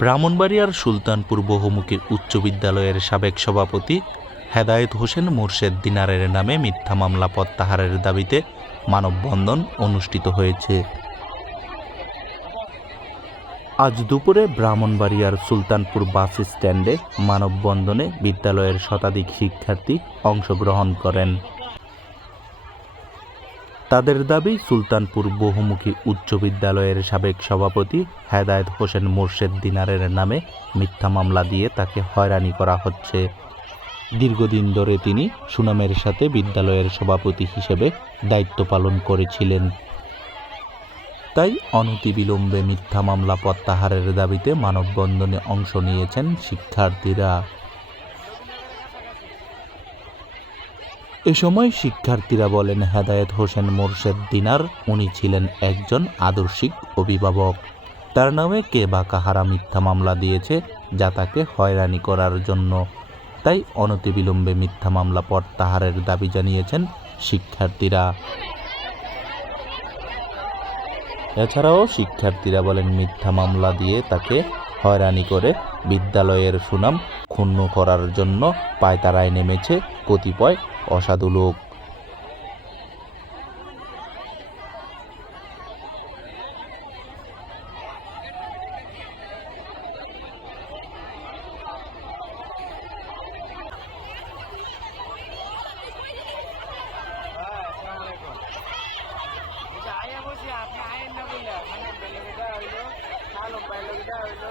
ব্রাহ্মণবাড়িয়ার সুলতানপুর বহুমুখী উচ্চ বিদ্যালয়ের সাবেক সভাপতি হেদায়েত হোসেন মোরশেদ দিনারের নামে মিথ্যা মামলা প্রত্যাহারের দাবিতে মানববন্ধন অনুষ্ঠিত হয়েছে। আজ দুপুরে ব্রাহ্মণবাড়িয়ার সুলতানপুর বাস স্ট্যান্ডে মানববন্ধনে বিদ্যালয়ের শতাধিক শিক্ষার্থী অংশগ্রহণ করেন। তাদের দাবি, সুলতানপুর বহুমুখী উচ্চ বিদ্যালয়ের সাবেক সভাপতি হেদায়েত হোসেন মোরশেদ দিনারের নামে মিথ্যা মামলা দিয়ে তাকে হয়রানি করা হচ্ছে। দীর্ঘদিন ধরে তিনি সুনামের সাথে বিদ্যালয়ের সভাপতি হিসেবে দায়িত্ব পালন করেছিলেন। তাই অনতিবিলম্বে মিথ্যা মামলা প্রত্যাহারের দাবিতে মানববন্ধনে অংশ নিয়েছেন শিক্ষার্থীরা। এ সময় শিক্ষার্থীরা বলেন, হেদায়েত হোসেন মোরশেদ দিনার উনি ছিলেন একজন আদর্শিক অভিভাবক। তার নামে কে বা কাহারা মিথ্যা মামলা দিয়েছে যা তাকে হয়রানি করার জন্য। তাই অনতিবিলম্বে মিথ্যা মামলা প্রত্যাহারের দাবি জানিয়েছেন শিক্ষার্থীরা। এছাড়াও শিক্ষার্থীরা বলেন, মিথ্যা মামলা দিয়ে তাকে হয়রানি করে বিদ্যালয়ের সুনাম ক্ষুণ্ণ করার জন্য পায়তারায় নেমেছে কতিপয় অসাধু লোক। আপনি আয়েন না বললে মানে বেলে হইলো, কালো পাইলো হইলো